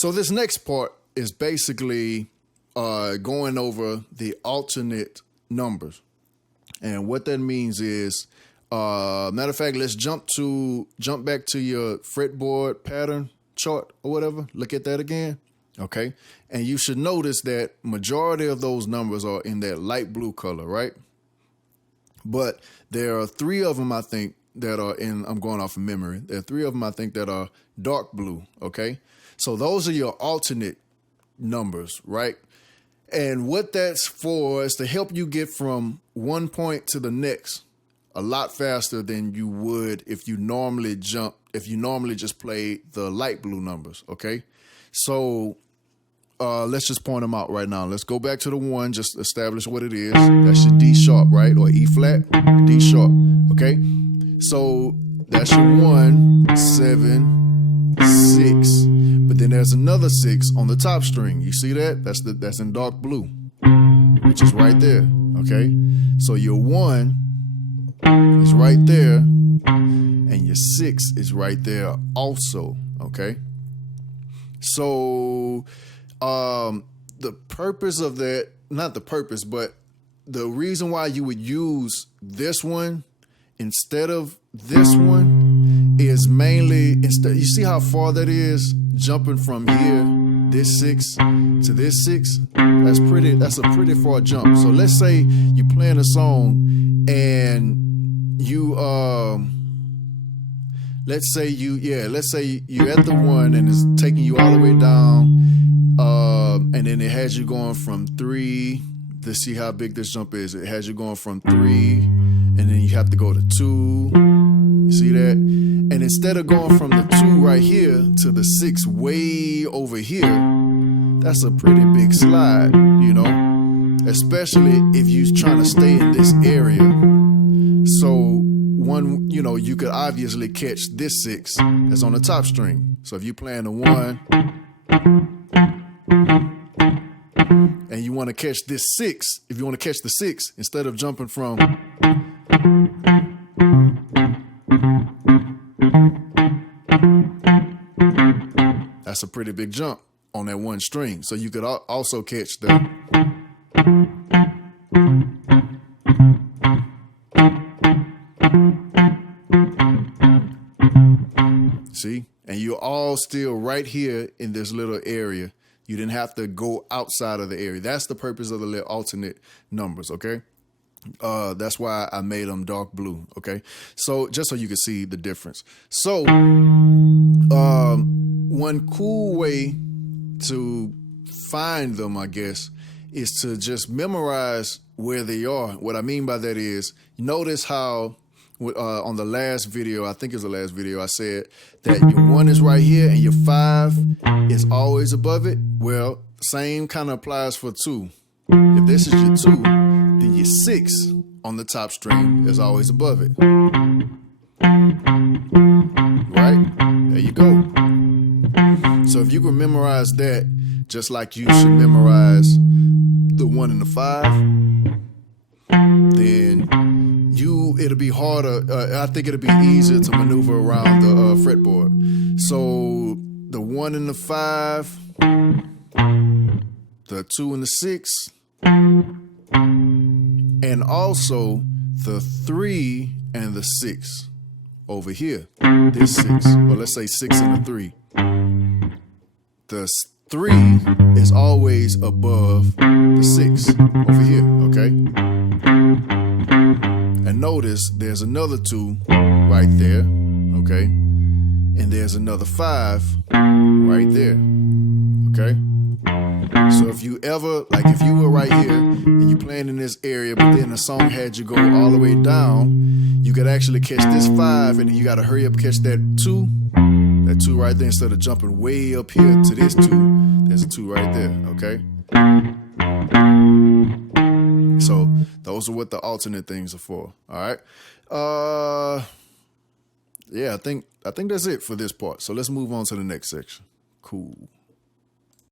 So this next part is basically going over the alternate numbers. And what that means is, matter of fact, let's jump back to your fretboard pattern chart or whatever. Look at that again. Okay. And you should notice that majority of those numbers are in that light blue color, right? But there are three of them, I think, that are in, I'm going off of memory. There are three of them, I think, that are dark blue. Okay. So those are your alternate numbers, right? And what that's for is to help you get from one point to the next a lot faster than you would if you normally just play the light blue numbers. Okay. So let's just point them out right now. Let's go back to the one, just establish what it is. That's your D sharp, right? Or E flat, D sharp. Okay. So that's your 1, 7, 6. But then there's another 6 on the top string. You see that? That's in dark blue, which is right there. Okay. So your 1 is right there, and your 6 is right there also. Okay. So the purpose of that, not the purpose, but the reason why you would use this one instead of this one is mainly, you see how far that is jumping from here, this 6 to this 6? That's a pretty far jump. So let's say you playing a song and you let's say you're at the 1 and it's taking you all the way down, and then it has you going from 3. To see how big this jump is, it has you going from 3, and then you have to go to 2. You see that? And instead of going from the 2 right here to the 6 way over here, that's a pretty big slide, you know, especially if you're trying to stay in this area. So you could obviously catch this 6 that's on the top string. So if you're playing the 1 and you want to catch this 6, if you want to catch the 6, instead of jumping from that's a pretty big jump on that 1 string. So you could also catch the see, and you're all still right here in this little area. You didn't have to go outside of the area. That's the purpose of the little alternate numbers, okay? That's why I made them dark blue, okay? So just so you can see the difference. So one cool way to find them, I guess, is to just memorize where they are. What I mean by that is, notice how on the last video, I think it's the last video, I said that your 1 is right here and your 5 is always above it. Well, same kind of applies for 2. If this is your 2, then your 6 on the top string is always above it. Right? There you go. So if you can memorize that, just like you should memorize the 1 and the 5, then it'll be harder. I think it'll be easier to maneuver around the fretboard. So the 1 and the 5, the 2 and the 6, and also the 3 and the 6 over here. This 6, or let's say 6 and the 3. The 3 is always above the 6 over here, okay? And notice there's another 2 right there, okay? And there's another 5 right there, okay? So if you ever, like if you were right here and you're playing in this area, but then the song had you go all the way down, you could actually catch this 5, and then you got to hurry up and catch that 2 right there instead of jumping way up here to this 2. There's a 2 right there, okay? So those are what the alternate things are for. All right. Yeah, I think that's it for this part. So let's move on to the next section. Cool.